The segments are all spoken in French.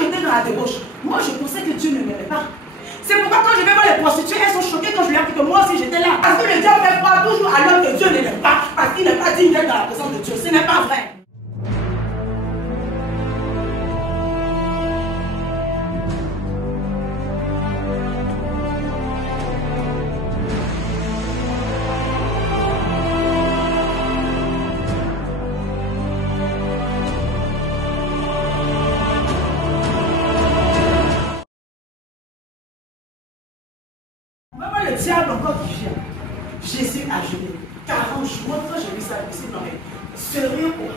j'étais dans la débauche, moi je pensais que Dieu ne m'aimait pas. C'est pourquoi quand je vais voir les prostituées, elles sont choquées quand je leur dis que moi aussi j'étais là. Parce que le diable fait croire toujours à l'homme que Dieu ne l'aime pas, parce qu'il n'est pas digne d'être dans la présence de Dieu. Ce n'est pas vrai. Le diable encore qui vient. Jésus a jeûné 40 jours. Quand j'ai vu ça, je me suis dit, non mais, sérieux quoi?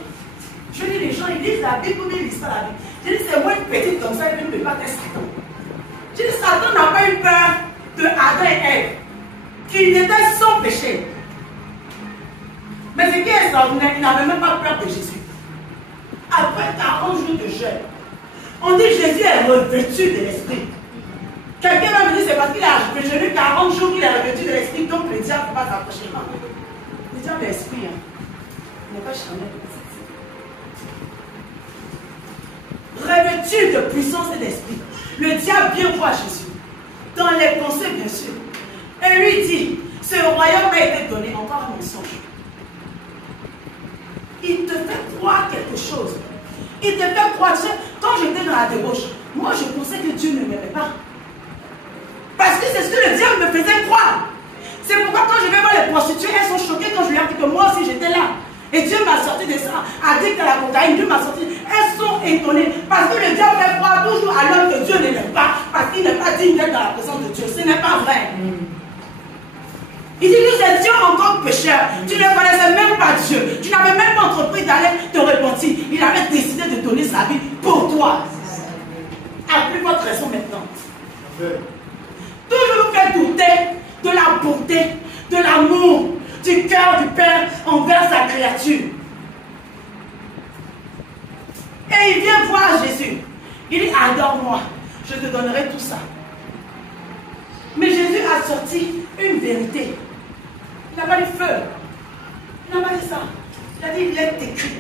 Je dis, les gens, ils lisent la Bible, combien ils lisent pas la Bible? Je dis, c'est moi une petite comme ça, ils ne peut pas être Satan. Je dis, Satan n'a pas eu peur de Adam et Ève, qui étaient sans péché. Mais ce qui est extraordinaire, il n'avait même pas peur de Jésus. Après 40 jours de jeûne, on dit Jésus est revêtu de l'esprit. Quelqu'un va me dire c'est parce qu'il a jeûné 40 jours qu'il est revêtu de l'esprit, donc le diable ne peut pas s'approcher de moi. Le diable est l'esprit, hein. Il n'est pas charnel. Revêtu de puissance et d'esprit. Le diable vient voir Jésus. Dans les pensées, bien sûr. Et lui dit, ce royaume m'a été donné, encore un mensonge. Il te fait croire quelque chose. Il te fait croire, tu sais, quand j'étais dans la débauche, moi je pensais que Dieu ne m'aimait pas. Parce que c'est ce que le diable me faisait croire. C'est pourquoi quand je vais voir les prostituées, elles sont choquées quand je leur dis que moi aussi j'étais là. Et Dieu m'a sorti de ça, addict à la cocaïne, Dieu m'a sorti. Elles sont étonnées. Parce que le diable fait croire toujours à l'homme que Dieu ne l'aime pas, parce qu'il n'est pas digne d'être dans la présence de Dieu. Ce n'est pas vrai. Il dit, nous étions encore pécheurs. Tu ne connaissais même pas Dieu. Tu n'avais même pas entrepris d'aller te repentir. Il avait décidé de donner sa vie pour toi. Appelez votre raison maintenant. Toujours nous fait douter de la bonté, de l'amour, du cœur du Père envers sa créature. Et il vient voir Jésus. Il dit, adore-moi, je te donnerai tout ça. Mais Jésus a sorti une vérité. Il n'a pas dit feu. Il n'a pas dit ça. Il a dit, il est écrit.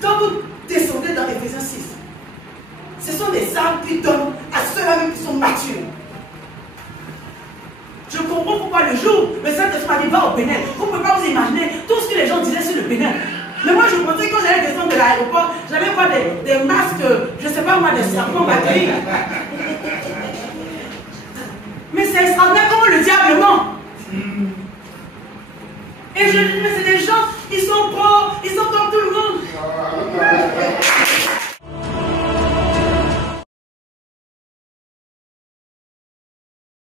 Quand vous descendez dans Éphésiens 6, ce sont des armes qui donnent à ceux-là même qui sont matures. Je comprends pourquoi le jour, le Saint-Esprit m'a dit, va au Bénin. Vous ne pouvez pas vous imaginer tout ce que les gens disaient sur le Bénin. Mais moi, je pensais que quand j'allais descendre de l'aéroport, j'allais voir des masques, je ne sais pas moi, des serpents m'accueillir. Mais c'est extraordinaire comment le diable ment. Et je dis, mais c'est des gens, ils sont pauvres.